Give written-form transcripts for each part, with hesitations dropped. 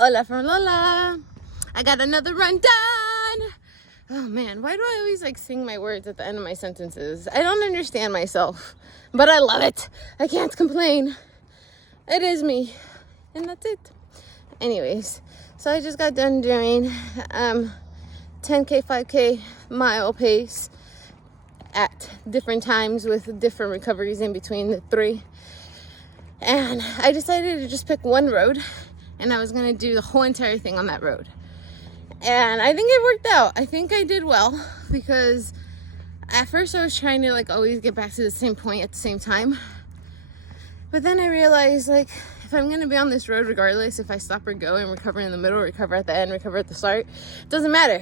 Hola from Lola. I got another run done. Oh man, why do I always like sing my words at the end of my sentences? I don't understand myself, but I love it. I can't complain. It is me, and that's it. Anyways, so I just got done doing 10K, 5K mile pace at different times with different recoveries in between the three. And I decided to just pick one road, and I was gonna do the whole entire thing on that road. And I think it worked out. I think I did well, because at first I was trying to like always get back to the same point at the same time. But then I realized, like, if I'm gonna be on this road regardless, if I stop or go and recover in the middle, recover at the end, recover at the start, it doesn't matter.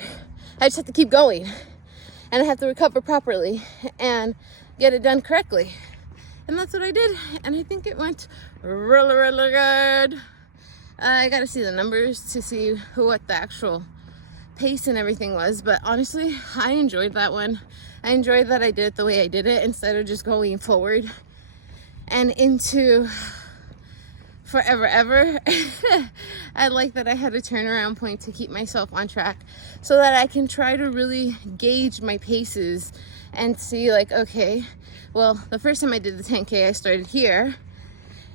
I just have to keep going, and I have to recover properly and get it done correctly. And that's what I did, and I think it went really, really good. I gotta see the numbers to see what the actual pace and everything was, but honestly, I enjoyed that one. I enjoyed that I did it the way I did it, instead of just going forward and into forever ever. I like that I had a turnaround point to keep myself on track, so that I can try to really gauge my paces and see, like, okay, well, the first time I did the 10K, I started here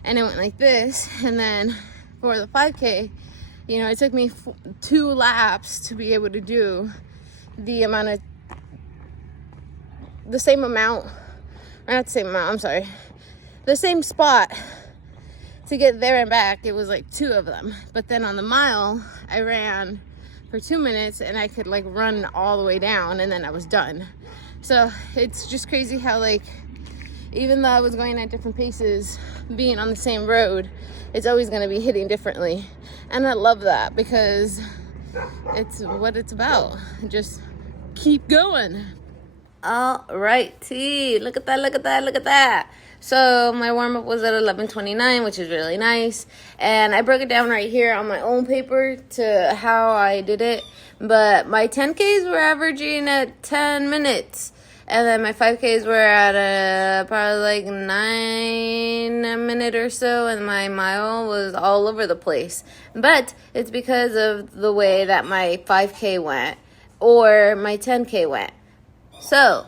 and it went like this, and then for the 5K, you know, it took me 2 laps to be able to do the same amount, or not the same amount, I'm sorry, the same spot to get there and back. It was like 2 of them. But then on the mile, I ran for 2 minutes, and I could like run all the way down, and then I was done. So it's just crazy how, like, even though I was going at different paces, being on the same road, it's always going to be hitting differently. And I love that, because it's what it's about. Just keep going. All righty. Look at that, look at that, look at that. So my warm-up was at 11:29, which is really nice. And I broke it down right here on my own paper to how I did it. But my 10Ks were averaging at 10 minutes. And then my 5Ks were at probably like 9 minutes or so. And my mile was all over the place. But it's because of the way that my 5K went or my 10K went. So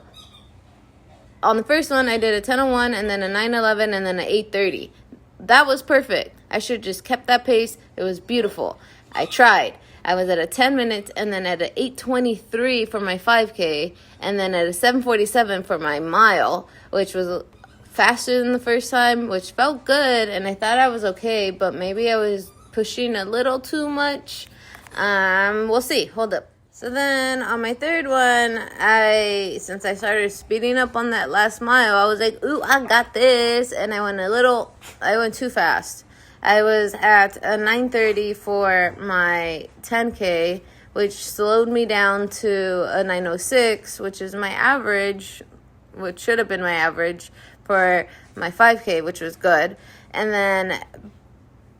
on the first one, I did a 10:01 and then a 9:11 and then an 8:30. That was perfect. I should have just kept that pace. It was beautiful. I tried. I was at a 10 minutes and then at an 8:23 for my 5K and then at a 7:47 for my mile, which was faster than the first time, which felt good, and I thought I was okay, but maybe I was pushing a little too much. We'll see. Hold up. So then on my third one, since I started speeding up on that last mile, I was like, ooh, I got this. And I went too fast. I was at a 9:30 for my 10K, which slowed me down to a 9:06, which is my average, which should have been my average for my 5K, which was good.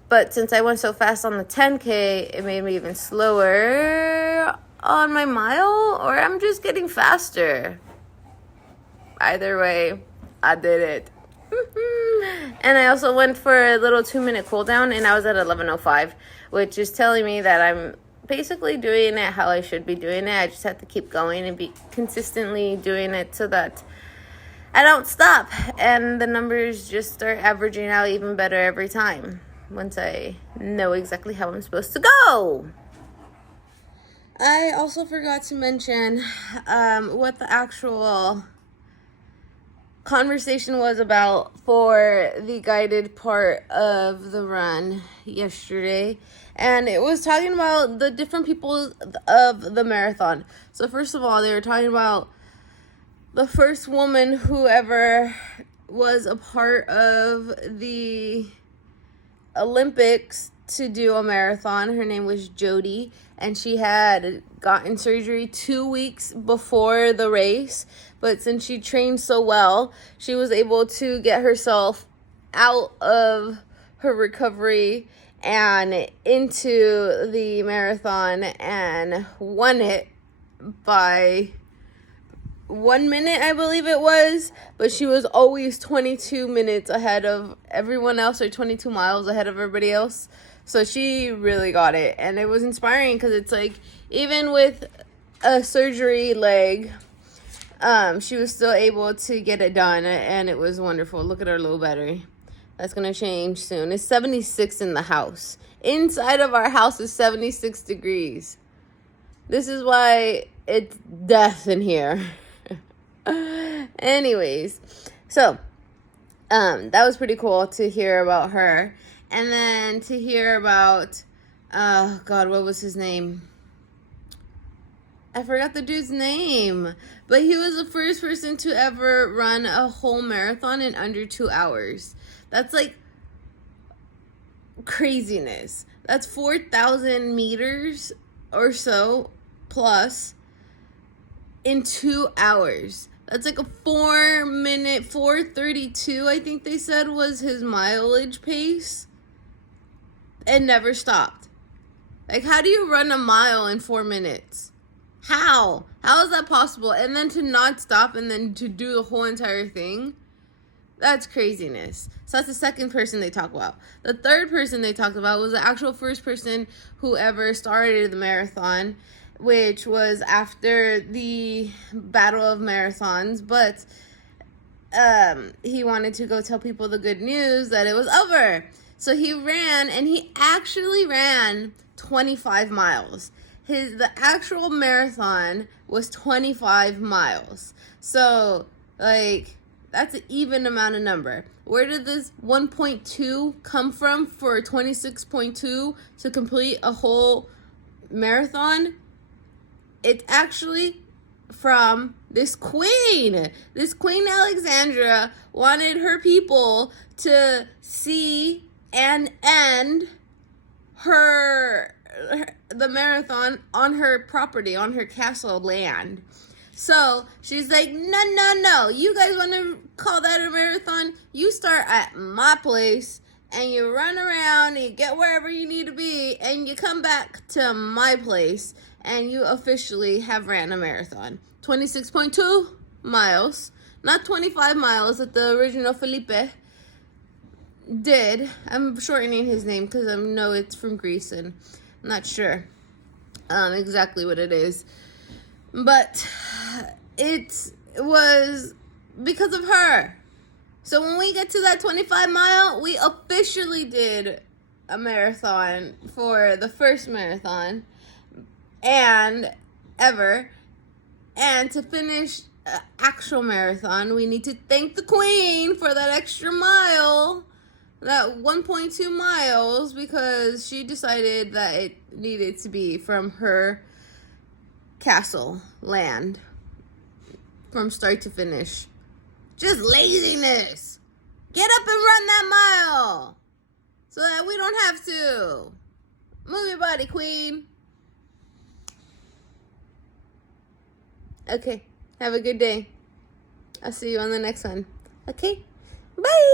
But since I went so fast on the 10K, it made me even slower on my mile, or I'm just getting faster. Either way, I did it. And I also went for a little 2-minute cool down, and I was at 11:05, which is telling me that I'm basically doing it how I should be doing it. I just have to keep going and be consistently doing it so that I don't stop, and the numbers just start averaging out even better every time once I know exactly how I'm supposed to go. I also forgot to mention what the actual conversation was about for the guided part of the run yesterday. And it was talking about the different people of the marathon. So first of all, they were talking about the first woman who ever was a part of the Olympics to do a marathon. Her name was Jody, and she had gotten surgery 2 weeks before the race, but since she trained so well, she was able to get herself out of her recovery and into the marathon and won it by 1 minute, I believe it was, but she was always 22 minutes ahead of everyone else, or 22 miles ahead of everybody else. So she really got it. And it was inspiring because it's like, even with a surgery leg, she was still able to get it done. And it was wonderful. Look at our low battery. That's going to change soon. It's 76 in the house. Inside of our house is 76 degrees. This is why it's death in here. Anyways, so that was pretty cool to hear about her. And then to hear about, God, what was his name? I forgot the dude's name. But he was the first person to ever run a whole marathon in under 2 hours. That's like craziness. That's 4,000 meters or so plus in 2 hours. That's like a 4-minute, 4:32, I think they said was his mileage pace. And never stopped. Like, how do you run a mile in 4 minutes? How? How is that possible? And then to not stop and then to do the whole entire thing? That's craziness. So that's the second person they talk about. The third person they talked about was the actual first person who ever started the marathon, which was after the Battle of Marathons. But he wanted to go tell people the good news that it was over. So he ran, and he actually ran 25 miles. The actual marathon was 25 miles. So, like, that's an even amount of number. Where did this 1.2 come from for 26.2 to complete a whole marathon? It's actually from this queen. This Queen Alexandra wanted her people to see and end the marathon on her property, on her castle land. So she's like, no, you guys want to call that a marathon? You start at my place and you run around and you get wherever you need to be and you come back to my place and you officially have ran a marathon. 26.2 miles, not 25 miles that the original Felipe did. I'm shortening his name because I know it's from Greece and I'm not sure exactly what it is. But it was because of her. So when we get to that 25 mile, we officially did a marathon for the first marathon and ever. And to finish an actual marathon, we need to thank the queen for that extra mile, that 1.2 miles, because she decided that it needed to be from her castle land from start to finish. Just laziness. Get up and run that mile so that we don't have to. Move your body, queen. Okay, have a good day. I'll see you on the next one. Okay, bye.